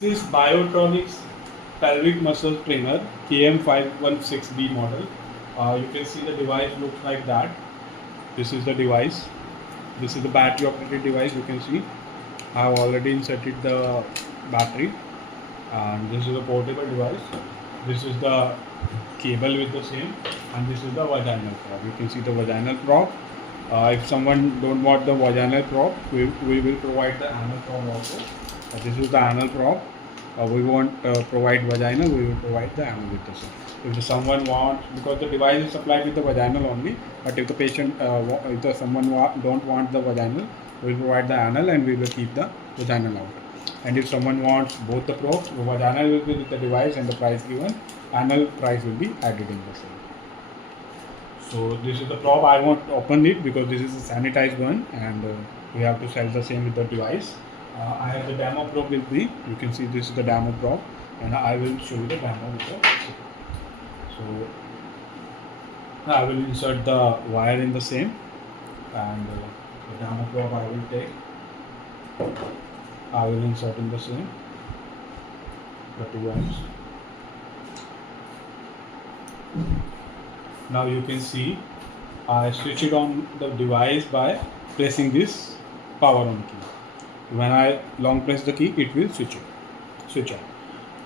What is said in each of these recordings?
This Biotronix Pelvic Muscle Trainer KM-553.4 model. You can see the device looks like that. This is the device. This is the battery operated device. You can see I have already inserted the battery, and this is a portable device. This is the cable with the same, and this is the vaginal prop. You can see the vaginal prop. If someone don't want the vaginal prop, we will provide the anal prop also. This is the anal prop. We won't provide vaginal, we will provide the anal with the same. If someone wants, because the device is supplied with the vaginal only, but if the patient, someone don't want the vaginal, we will provide the anal and we will keep the vaginal out. And if someone wants both the props, the vaginal will be with the device and the price given, anal price will be added in the same. So this is the prop. I won't open it because this is a sanitized one, and we have to sell the same with the device. I have the demo prop with me. You can see this is the demo prop, and I will show you the demo with the. So I will insert the wire in the same, and the demo prop I will take. I will insert in the same. The two ends. Now you can see I switch it on the device by pressing this power on key. When I long press the key, it will switch on.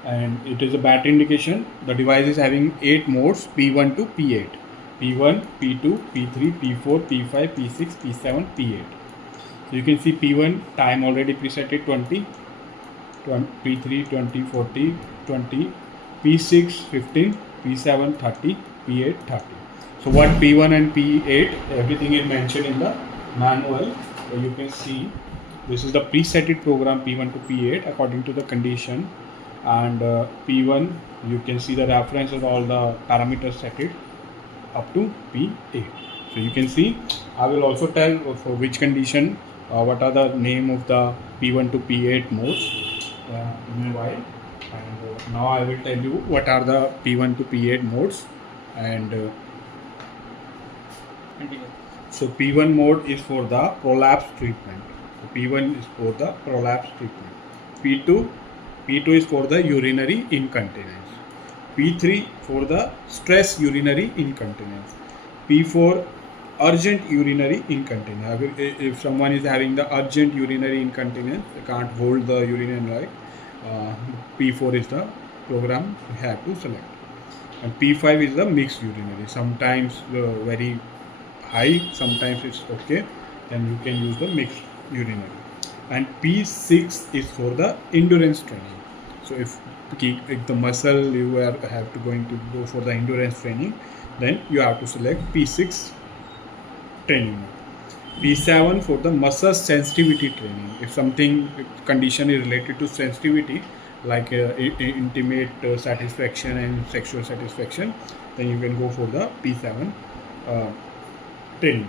And it is a battery indication. The device is having 8 modes, P1 to P8. P1, P2, P3, P4, P5, P6, P7, P8. So you can see P1 time already preset at 20, P3 20, 40, 20, P6 15, P7 30, P8 30. So what P1 and P8, everything is mentioned in the manual. So you can see this is the presetted program P1 to P8 according to the condition, and P1 you can see the reference of all the parameters set it up to P8. So you can see I will also tell for which condition what are the name of the P1 to P8 modes in a while, and now I will tell you what are the P1 to P8 modes. And so P1 mode is for the prolapse treatment. So P1 is for the prolapse treatment. P2 is for the urinary incontinence. P3 for the stress urinary incontinence. P4 urgent urinary incontinence. If someone is having the urgent urinary incontinence, they can't hold the urine right, P4 is the program we have to select. And P5 is the mixed urinary. Sometimes very high, sometimes it's okay, then you can use the mixed urinary. And P6 is for the endurance training. So if the muscle you have to going to go for the endurance training, then you have to select P6 training. P7 for the muscle sensitivity training. If condition is related to sensitivity, like intimate satisfaction and sexual satisfaction, then you can go for the P7 training.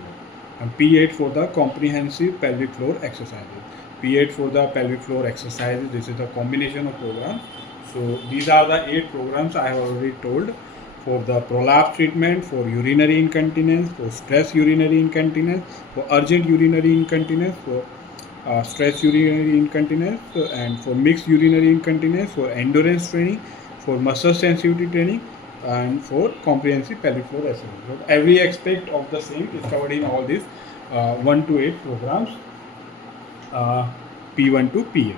And P8 for the comprehensive pelvic floor exercises. P8 for the pelvic floor exercises. This is a combination of programs. So these are the 8 programs I have already told for the prolapse treatment, for urinary incontinence, for stress urinary incontinence, for urgent urinary incontinence, for stress urinary incontinence, and for mixed urinary incontinence, for endurance training, for muscle sensitivity training, and for comprehensive pelvic floor exercise. So every aspect of the same is covered in all these 1 to 8 programs, P1 to P8.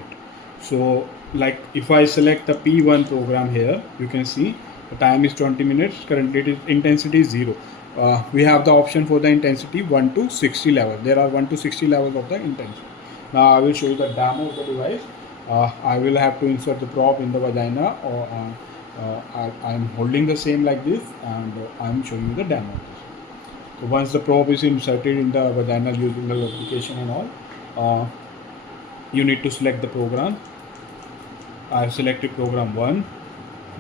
So like if I select the P1 program here, you can see the time is 20 minutes, currently it is intensity is 0. We have the option for the intensity 1 to 60 level. There are 1 to 60 levels of the intensity. Now I will show you the demo of the device. I will have to insert the prop in the vagina, or I am holding the same like this, and I am showing you the demo. So once the prop is inserted in the vagina using the lubrication and all, you need to select the program. I have selected program 1.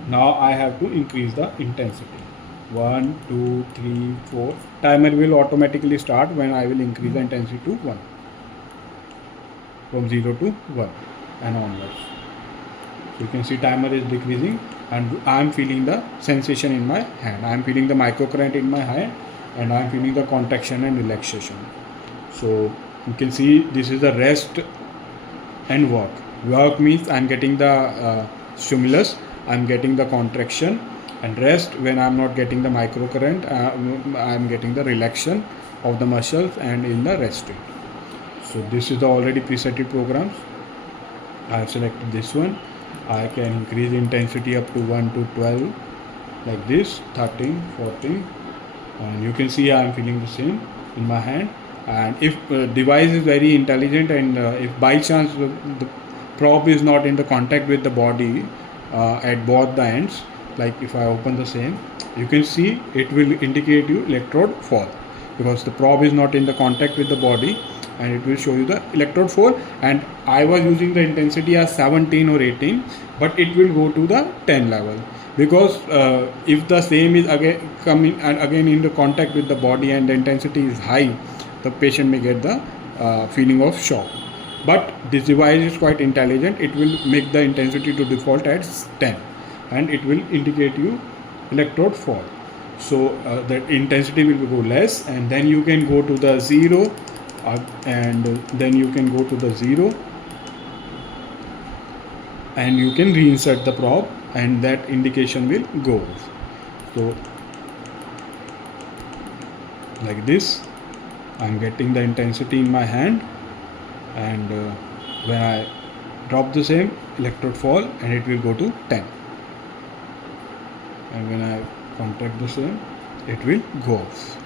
Now I have to increase the intensity. 1, 2, 3, 4. Timer will automatically start when I will increase the intensity to 1. From 0 to 1 and onwards. So you can see timer is decreasing, and I am feeling the sensation in my hand. I am feeling the microcurrent in my hand, and I am feeling the contraction and relaxation. So you can see this is the rest and work. Work means I'm getting the stimulus, I'm getting the contraction, and rest when I'm not getting the microcurrent, I'm getting the relaxation of the muscles and in the rest state. So this is the already presetted programs. I have selected this one. I can increase intensity up to 1 to 12 like this, 13, 14, and you can see I am feeling the same in my hand. And if device is very intelligent, and if by chance the probe is not in the contact with the body at both the ends, like if I open the same, you can see it will indicate you electrode fall, because the probe is not in the contact with the body, and it will show you the electrode fall. And I was using the intensity as 17 or 18, but it will go to the 10 level, because if the same is again coming and again in the contact with the body and the intensity is high, the patient may get the feeling of shock. But this device is quite intelligent. It will make the intensity to default at 10, and it will indicate you electrode fall. So the intensity will go less, and then you can go to the 0, and then you can go to the 0, and you can reinsert the probe, and that indication will go. So like this, I'm getting the intensity in my hand, and when I drop the same, electrode fall, and it will go to 10, and when I contract the same, it will go off.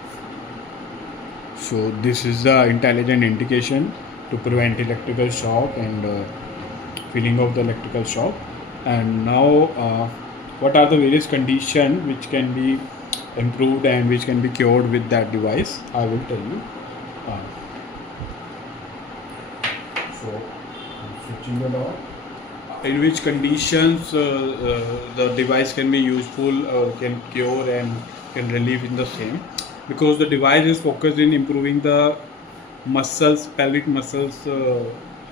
So this is the intelligent indication to prevent electrical shock and feeling of the electrical shock. And now what are the various conditions which can be improved and which can be cured with that device, I will tell you. So I'm switching the knob. In which conditions the device can be useful or can cure and can relieve in the same, because the device is focused in improving the muscles, pelvic muscles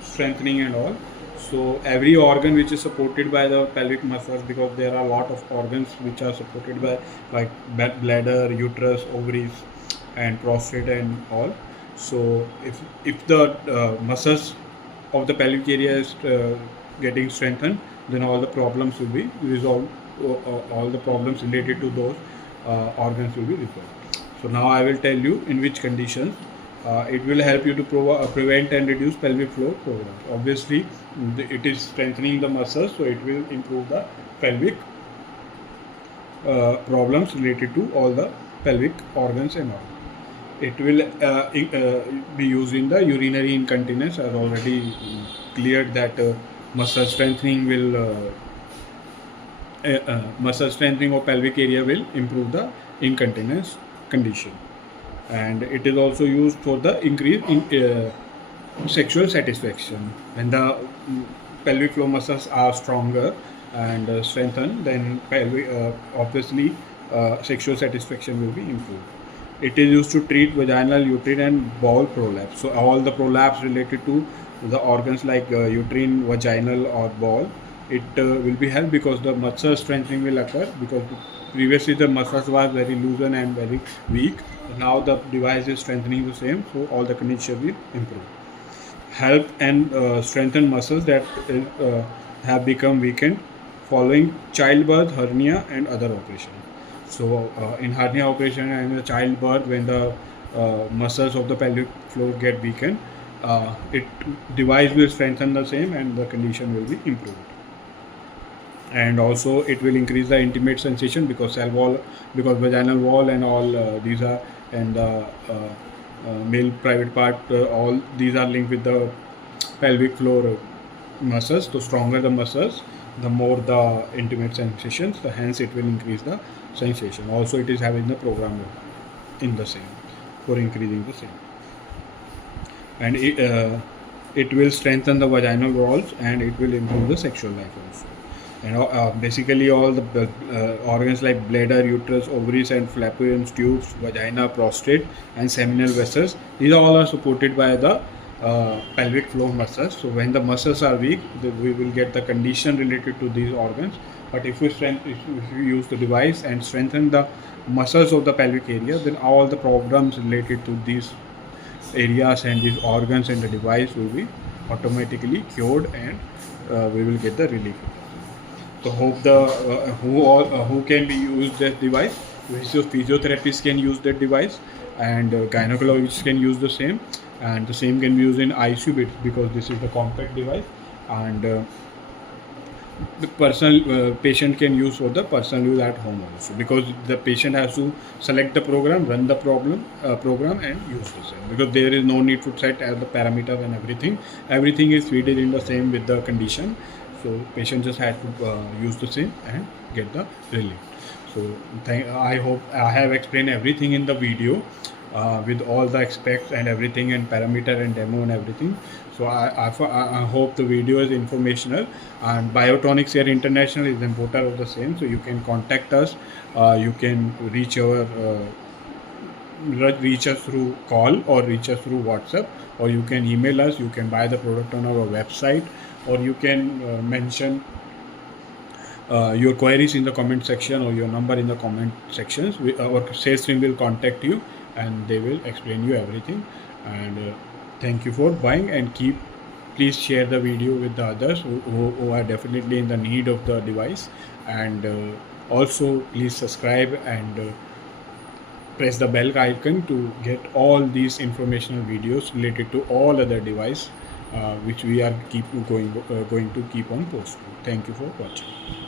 strengthening and all. So every organ which is supported by the pelvic muscles, because there are a lot of organs which are supported by, like bladder, uterus, ovaries, and prostate and all. So if the muscles of the pelvic area is getting strengthened, then all the problems will be resolved. All the problems related to those organs will be resolved. So now I will tell you in which conditions it will help you to prevent and reduce pelvic floor programs. Obviously, it is strengthening the muscles, so it will improve the pelvic problems related to all the pelvic organs and all. It will be used in the urinary incontinence. I have already cleared that muscle strengthening of pelvic area will improve the incontinence condition. And it is also used for the increase in sexual satisfaction. When the pelvic floor muscles are stronger and strengthened, then obviously sexual satisfaction will be improved. It is used to treat vaginal, uterine and bowel prolapse. So all the prolapse related to the organs like uterine, vaginal or bowel, it will be helped, because the muscle strengthening will occur, because previously the muscles was very loosened and very weak. Now the device is strengthening the same, so all the condition will improve. Help and strengthen muscles that have become weakened following childbirth, hernia and other operations. So in hernia operation and in the childbirth, when the muscles of the pelvic floor get weakened, device will strengthen the same and the condition will be improved. And also it will increase the intimate sensation, because cell wall, because vaginal wall and all these are, and the male private part, all these are linked with the pelvic floor muscles. So stronger the muscles, the more the intimate sensations, hence it will increase the sensation. Also it is having the program in the same for increasing the same. And it will strengthen the vaginal walls, and it will improve the sexual life also. And basically all the organs like bladder, uterus, ovaries and fallopian tubes, vagina, prostate and seminal vessels, these all are supported by the pelvic floor muscles. So when the muscles are weak, we will get the condition related to these organs. But if we use the device and strengthen the muscles of the pelvic area, then all the problems related to these areas and these organs and the device will be automatically cured and we will get the relief. So hope the who can be used that device. Physiotherapists can use that device, and gynecologists can use the same, and the same can be used in ICU because this is the compact device, and the personal patient can use for the personal use at home also, because the patient has to select the program, run the program and use the same, because there is no need to set as the parameter and everything is fitted in the same with the condition. So patient just had to use the same and get the relief. So I hope I have explained everything in the video with all the aspects and everything and parameter and demo and everything. So I hope the video is informational, and Biotronix here International is the importer of the same. So you can contact us, you can reach us through call or reach us through WhatsApp, or you can email us, you can buy the product on our website, or you can mention your queries in the comment section or your number in the comment sections. Our sales team will contact you and they will explain you everything. And thank you for buying, and please share the video with the others who are definitely in the need of the device. And also please subscribe and press the bell icon to get all these informational videos related to all other device which we are going to keep on posting. Thank you for watching.